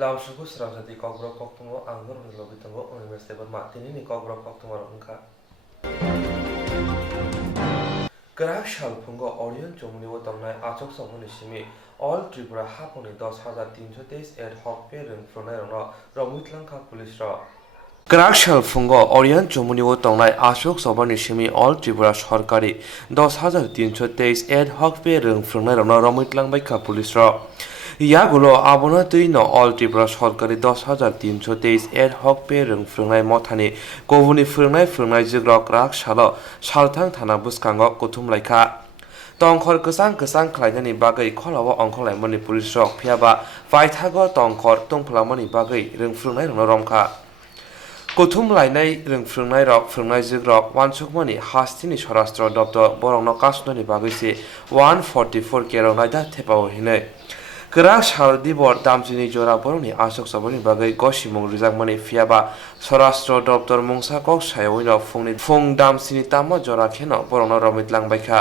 Lauschuku Swrangchati Kokborok Koktwma Angor Lobitango University Burma Tinini Kokborok Koktwma Rongka Grak Shalpungo Orion Jomuni Wotongnai Achok Somoni Shimi All Tripura Haponi 10,323 ad hoc parent Fronairono Romitlanka Police Raw Grak Shalpungo Orion Jomuni Wotongnai Achok Somoni Shimi All Tripura Sorkari 10,323 ad hoc parent Fronairono Romitlanka Police Raw ইয়াগুলো আবনাতৈন all Tripura সরকারি 10,323 add হক pay রংফ্রংনাই মথানি কবুনি ফ্রংনাই জিগ্রক রাক সাল সালথাং থানা বুসকাঙ্গ কুথুমলাইখা তংখর गोसां खालायनायनि बागै खलाव अंखलायमनि police रक फियाबा फायथागो तंखर तंफलामनि बागै रोंफ्रुंनाय रमखा कुथुमलायनाय रोंफ्रुंनाय रक फ्रुंनाय जिग्रक वानसुकमनि हास्तिनि स्वराष्ट्र दप्तर बरंनो कासननि बागैसे 144 carrom नायदा थेपाव हिनै Grak Shal Dibor Damsini Jora Boroni Ashok Saboni Bagai Goshimung Rizakmani Fiaba Swrashtra Doptor Mungsa Kok Sayawino Fung Damsini Tamo Jora Keno Borono Romitlang Baika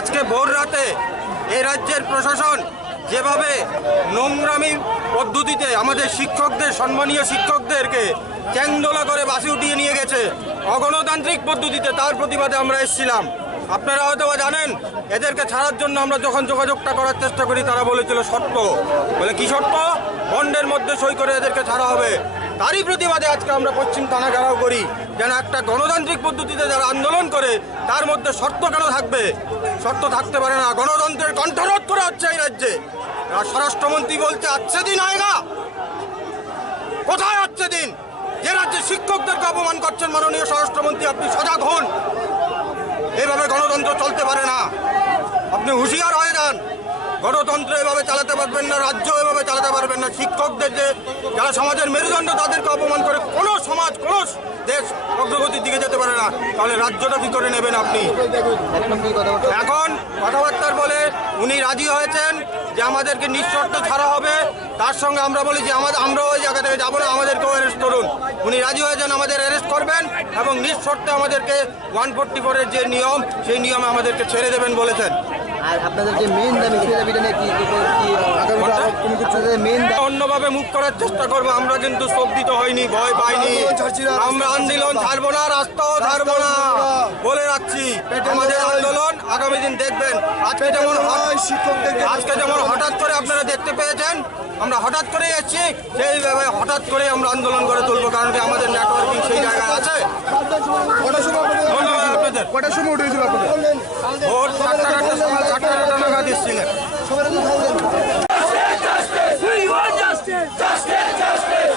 আজকে ভোর রাতে এই রাজ্যের প্রশাসন যেভাবে নোংরামি পদ্ধতিতে আমাদের শিক্ষকদের সম্মানীয় শিক্ষকদেরকে চ্যাংদোলা করে বাসে উঠিয়ে নিয়ে গেছে অগণতান্ত্রিক পদ্ধতিতে, তার প্রতিবাদে আমরা এসেছিলাম। আপনারা হয়তো জানেন এদেরকে ছাড়ার জন্য আমরা যখন যোগাযোগটা করার চেষ্টা করি তারা বলেছিল শর্ত, বলে কি শর্ত? বন্ডের মধ্যে সই করে এদেরকে ছাড়া হবে। তারই প্রতিবাদে আজকে আমরা পশ্চিম থানা ঘেরাও করি, যেন একটা গণতান্ত্রিক পদ্ধতিতে যারা আন্দোলন করে তার মধ্যে শর্ত কেন থাকবে? শর্ত থাকতে পারে না। গণতন্ত্রের কণ্ঠরোধ করা হচ্ছে এই রাজ্যে। স্বরাষ্ট্রমন্ত্রী বলছে আচ্ছে দিন আয়েগা। কোথায় আচ্ছে দিন? যে রাজ্যে শিক্ষকদেরকে অপমান করছেন মাননীয় স্বরাষ্ট্রমন্ত্রী, আপনি সজাগ হন। এভাবে গণতন্ত্র চলতে পারে না, আপনি হুঁশিয়ার হয়ে যান। গণতন্ত্র এভাবে চালাতে পারবেন না, রাজ্য এভাবে চালাতে পারবেন না। শিক্ষকদের যে যারা সমাজের মেরুদণ্ড তাদেরকে অপমান করে কোনো সমাজ কোনো দেশ অগ্রগতির দিকে যেতে পারে না। তাহলে রাজ্যটা কি করে নেবেন আপনি? এখন কথাবার্তার বলে উনি রাজি হয়েছেন যে আমাদেরকে নিঃশর্ত ছাড়া হবে। তার সঙ্গে আমরা বলি যে আমরাও ওই জায়গা থেকে যাবো না, আমাদেরকেও অ্যারেস্ট করুন। উনি রাজি হয়েছেন আমাদের অ্যারেস্ট করবেন এবং নিঃশর্তে আমাদেরকে 144-এর যে নিয়ম সেই নিয়মে আমাদেরকে ছেড়ে দেবেন বলেছেন। আর আপনাদের যে মেইন দাবি সেই দাবিটা নিয়ে কি অন্যভাবে মুখ করার চেষ্টা করবো। আমরা কিন্তু স্তব্ধিত হয়নি, ভয় পাইনি। আমরা আন্দোলন ছাড়বো না, রাস্তাও ছাড়বো না বলে রাখছি। আমাদের আন্দোলন আগামী দিন দেখবেন। আজকে যেমন হঠাৎ করে আপনারা দেখতে পেয়েছেন, আমরা হঠাৎ করে এসেছি, সেইভাবে হঠাৎ করে আমরা আন্দোলন করে তুলবো, কারণ কি আমাদের নেটওয়ার্কিং সেই জায়গায় আছে। ধন্যবাদ আপনাদের। কটার সময় উঠেছিল আপনাদের? ভোর 7টা নাগাদ এসেছিলেন। Justice! We want justice! Justice! Justice!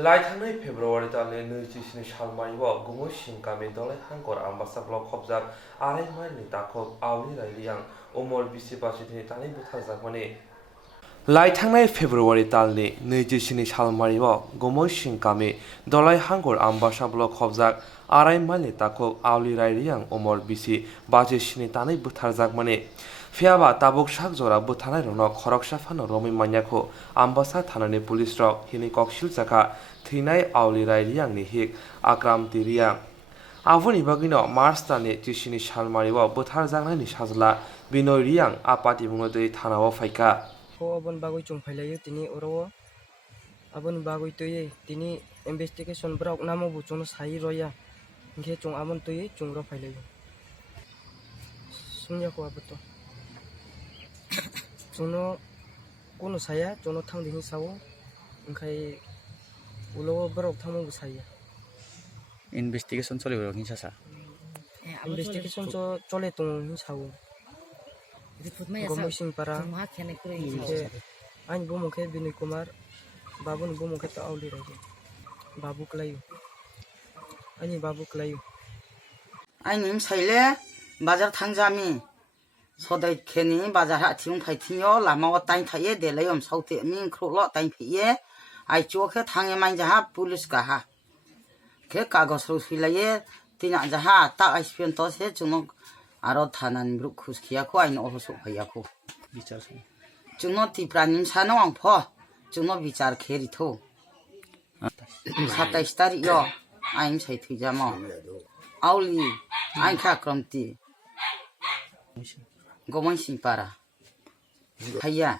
लाइथांनाय February दाननि 27 सालमारिआव गुमै सिंगामि दलाय हांगर आम्बासा ब्लक खबजाब आराय माइलनि दाखब आवलि रायलियां उमर बिसि बासिनि तानि बुथारजागमानि लाइथांनाय फेब्रुवारि दाननि 27 सालमारिआव गुमै सिंगामि दलाय हांगर आम्बासा ब्लक खबजाब आराय माइलनि दाखब आवलि रायलियां उमर बिसि बाजिनि तानि बुथारजागमानि फियाबा ताबुक sak jora बुथारनाय रनक खरकसा फानो रमै मान्याखौ आम्बासा थानानि पुलिस रक हिनि ककसिल जाखा थैनाय आवलि रायलियांनि हिक आक्राम तिरियां आबुनि बागिनो मार्च दाननि 30 सालमारिआव बुथारजानायनि साजला बिनय रियां आपाति बुंनो थानाव फायका abon bagoy chung phailayo tini oro abon bagoy toye tini investigation brok namo bu chung sai roya nghe chung amon toye chung ro phailayo sumya ko abato chungno kono saya chungno thang dini sawo ngkai ulo brok thamo bu saya investigation chole bro ni sasa investigation chole tung ni sawo Gomoy sing para anh bu mukhe Binay Kumar babun bu mukhe ta awli rayo babu klayo ani babu klayo 아이님 사일래 바जार 탕자미 소다이 캐니 바जार 하티용 파이팅요 라마와 따인 타예 델레염 사우테 민 크로로 따인 피예 아이 쪼케 탕에 만자하 पुलिस가하 그 कागज로 실라예 तिनाजाहा ता आइसपियन तसे जुनो आरो थानान group खुसखियाखौ आइन अहसो भैयाखौ बिचार जुनो तिप्रानिम सानो of जुनो बिचार खेरिथौ 27 तारिखयो आइन साइथैजाम आवली आइन खाक्रमति गमन सिंपारा भैया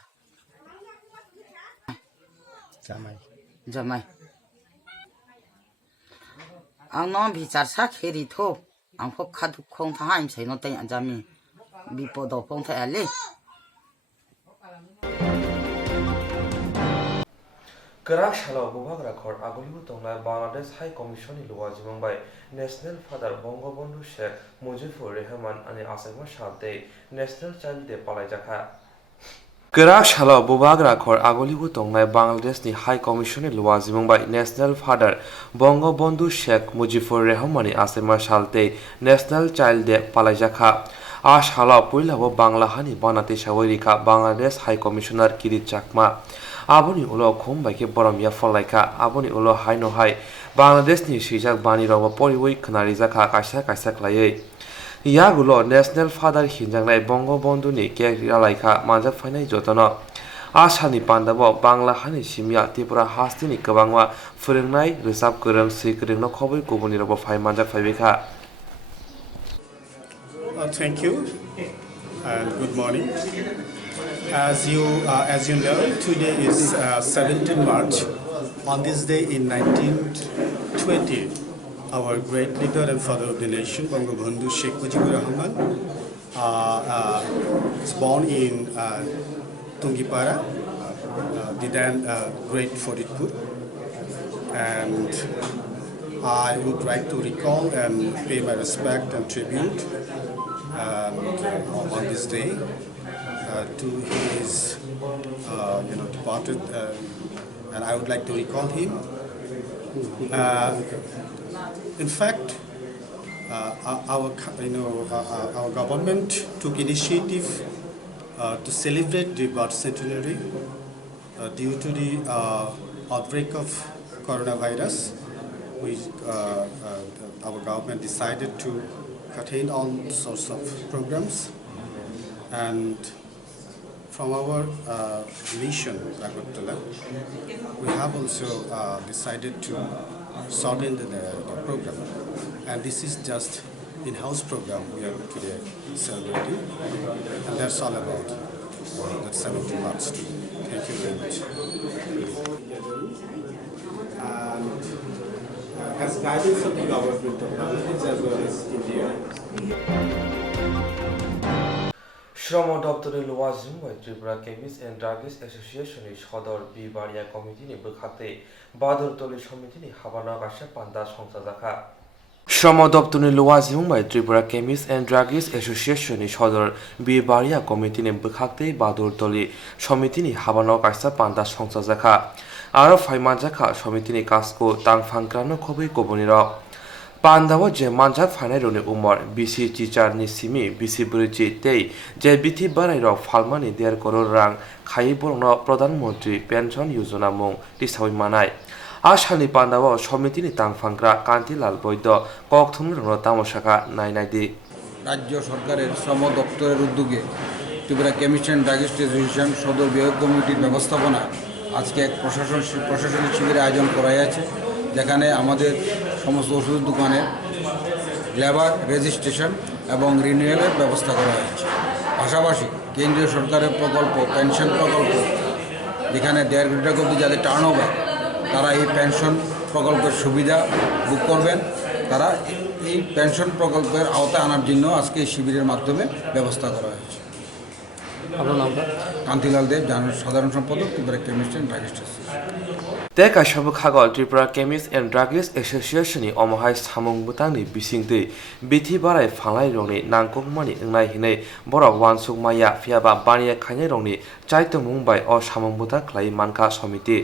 जामाय आंनो बिचार सा खेरिथौ आंखौ खादुक खं थाहा आइन साइनो ताइ आजामी बिपद फं थायाले Kerak Shalom Bubak Rakor Agolibu Tongnai Bangladesh High Commission ni luwa jibangbai National Father Bangabandhu Sheikh Mujibur Rahman ani asagma shalte National Child Day palai jakha Kerak Shalom Bubak Rakor Agolibu Tongnai Bangladesh ni High Commission ni luwa jibangbai National Father Bangabandhu Sheikh Mujibur Rahman ani asagma shalte National Child Day palai jakha Ash hala puilabo Bangla hani banate shawirika Bangladesh High Commissioner Kirit Chakma Aboni ulo khombaike boromya folaika aboni ulo haino hai Bangladesh ni sijak bani robo poriwei khnari jakha kaisa khlaiei yagulo National Father hinjangnai Bangabandhu ni kek ralaika manjak phainai jotono asani pandabo Bangla hani simya Tripura hastini kwbangma phwrwngnai rwsap kwrung swikwrungno khoboi kubuni robo phai manjak phaibeka Thank you and good morning. As you know, today is 17 March. On this day in 1920, our great leader and father of the nation, Bangabandhu Sheikh Mujibur Rahman, was born in Tungipara, the then great Faridpur. And I would like to recall and pay my respect and tribute on this day to his departed, and I would like to recall him. In fact, our government took initiative to celebrate the birth centenary due to the outbreak of coronavirus. Our government decided to curtail all sorts of programs, and from our mission, Kokktwma, we have also decided to shorten the program, and this is just in-house program we are today celebrating, and that's all about that 17 March. Thank you very much. And as guidance of the government of Bangladesh as well as India. Shromo Doptore luwa jibangbai Tripura Chemist and Druggist Association ni Shodor Bibaria Committee ni bwkhakte Badur Toli Committee ni habana kaisa panda songsa jakha শ্রম দপ্তরनि লুয়াজিংबाय Tripura chemist and ड्रागिस्ट एसोसिएशननि सदर बिबारिया कमिटिनि बखाक्तै बादुर दलि समितिनि हाबानो कायसा पान्दा संसाजाखा आरो फाइमानजाखा समितिनि कासको तांफांग्रानो खबै कबनिर पान्दाव जे मानजा फाइनायरनि उमर बिसि टिचारनि सिमि बिसि ब्रैजि तै जे बिथि बारायरक फालमानि 1.5 करोड़ रां खायै बरनो प्रधानमन्त्री पेन्सन योजना मुं तिसावै मानाय आसामनि पान्दाव समितिनि तांफांग्रा कान्तिलाल बैद्य कक्थुमनि तामसाखा नायनायदि রাজ্য সরকারের শ্রম দপ্তরের উদ্যোগে Tripura chemist and druggist association সদর বিভাগ কমিটির ব্যবস্থাপনায় আজকে এক প্রশাসনিক শিবিরের আয়োজন করা হয়েছে, যেখানে আমাদের সমস্ত ওষুধ দোকানের লেবার রেজিস্ট্রেশন এবং রিনিউয়ালের ব্যবস্থা করা হয়েছে। পাশাপাশি কেন্দ্রীয় সরকারের প্রকল্প পেনশন প্রকল্প, যেখানে 1.5 কোটি টাকা অবধি যাদের টার্ন ওভার, তারা এই পেনশন প্রকল্পের সুবিধা বুক করবেন। তারা এই পেনশন প্রকল্পের আওতায় আনার জন্য আজকে এই শিবিরের মাধ্যমে ব্যবস্থা করা হয়েছে। কান্তিলাল দেব, সাধারণ সম্পাদক, Tripura chemist and druggist association. ते काशाबो खागल त्रिपुरा केमिस्ट एंड ड्रागिस्ट एसोसिएशननि अमहाय सामुं बुतांनि बिसिंदै बिथि बाराय फांलाय रंनि नांगौमानि ओंनाय हिनै बरक वानसुक माया फियाबा बानिया खायनाय रंनि चाइतो मुंबाय अ सामुं बुता ख्लाय मानखा समिति।